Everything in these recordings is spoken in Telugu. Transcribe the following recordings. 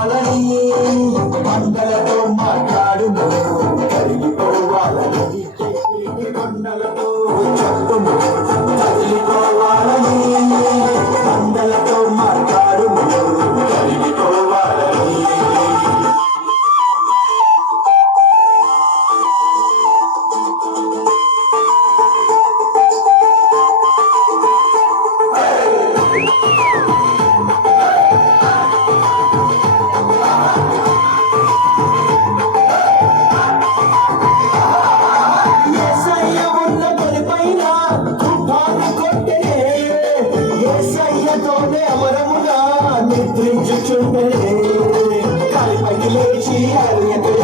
కరిగిపోవాలని మండలతో మాట్లాడును కరిగిపోవాలని కొండలతో చెప్పును కరిగిపోవాలని మండలతో మాట్లాడును కరిగిపోవాలని కలిపైకి లేచి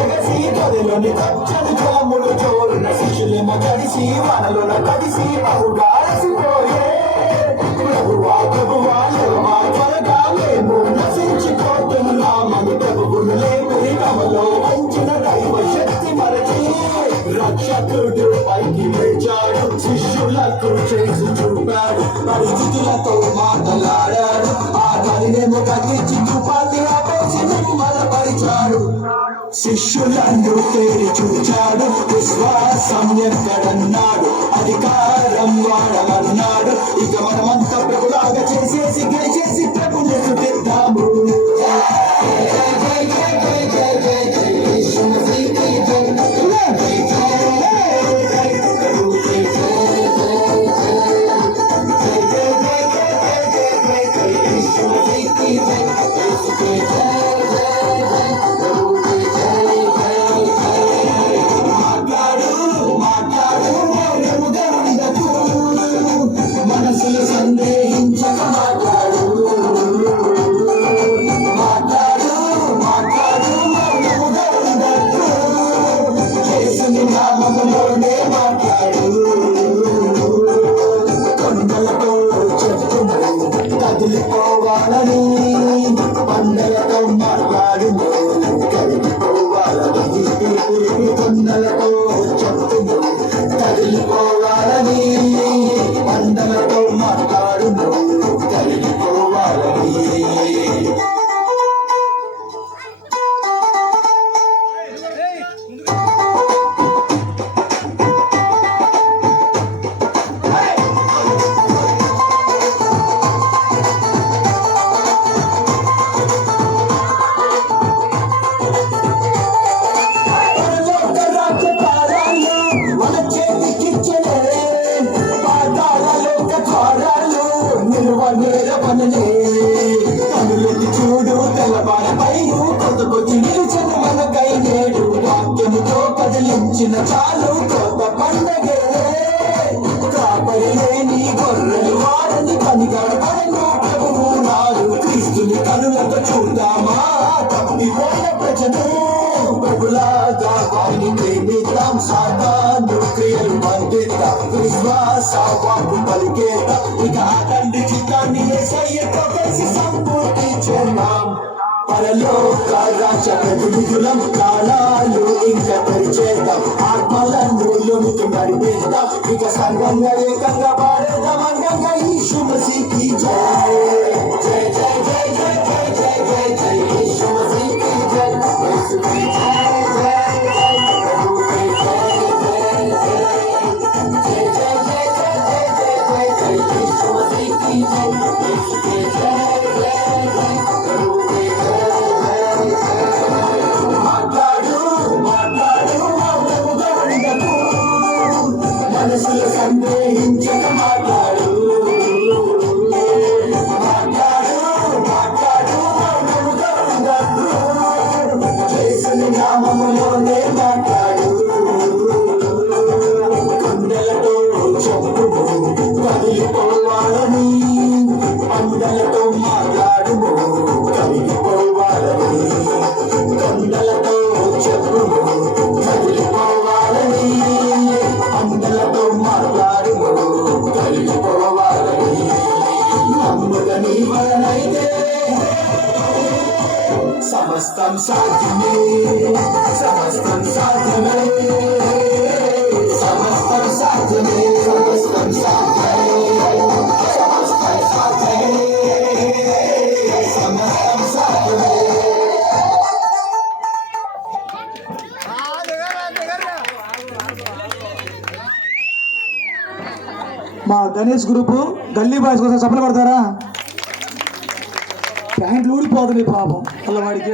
ఎగసి పొదలోని పచ్చని కోములు చోరున శిష్యులేమో తడిసి వనలోన తడిసి బహుగా అలసిపోయే ప్రభువా ప్రభువా మా త్వరగా మేము నశించిపోతున్నామని ప్రభువును లేపి తమలో వంచిన దైవ శక్తి మరచి రక్షకుడు పైకి లేచాడు శిష్యులకు చేసి చూపాడు పరిస్థితులతో మాట్లాడాడు ఆ గదినేమో తగ్గించి చూపాలి ఆపేసి నిమ్మలపరిచాడు శిష్యులను తేరి చూచాడు విశ్వాసం ఎక్కడన్నాడు అధికారం వాడమన్నాడు ఇక మనమంతా ప్రభులాగా చేసేసి గెలిచేసి ప్రభుని స్తుతిద్దాము కదిలిపోవాలని పండలతో మాట్లాడును కదిలిపోవాలని కొండలతో చెప్పును కదిలిపోవాలని పండలతో మాట్లాడును కదిలిపోవాలని కనులెత్తి చూడు తెల్లవారపై కొత్తకొచ్చి నిలిచిన మనకై నేడు వాక్యముతో కదిలించిన చాలు కొత్త పండగే కాపరి లేని గొర్రెలు వాడని కనికరపడను ప్రభువు నాడు క్రీస్తుని కనులతో చూద్దామా తప్పిపోయిన ప్రజలు ప్రభులాగా వారిని ప్రేమిద్దాం సాతాను క్రియలు బంధిద్దాం విశ్వాస వాకు పలికేద్దాం ఇక తండ్రి చిత్తాన్ని యేసయ్యతో కలిసి సంపూర్తి చేద్దాం పరలోక రాజ్య ప్రతినిధులం కాలాలు ఇంకా తెరిచేద్దాం ఆత్మలను లోనికి నడిపిద్దాం ఇక సంఘంగా ఏకంగా పాడేద్దాం అంగంగా యేసు మసీహుకి జై జై జై జై జై జై జై జై జై యేసు మసీహుకి జై యేసుకి జై మనసులో సందేహించక మాట్లాడు మాట్లాడు మాట్లాడు మౌనముగా ఉండకు యేసుని నామములోనే మాట్లాడు కొండలతో చెప్పుము కదిలిపోవాలని పండలతో మాట్లాడుము కరిగిపోవాలని కొండలతో చెప్పుము కదిలిపోవాలని పండలతో మాట్లాడుము కరిగిపోవాలని నమ్ముదని వలనైతే సమస్తం సాధ్యమే సమస్తం సాధ్యమే సమస్తం సాధ్యమే సమస్తం సాధ్యమే సమస్తం సాధ్యమే సమస్తం సాధ్యమే మా గణేష్ గ్రూపు గల్లీ బాయ్స్ కోసం చప్పలు పడతారా? ప్యాంట్లు ఊడిపోతుంది పాపం వాళ్ళ వాడికి.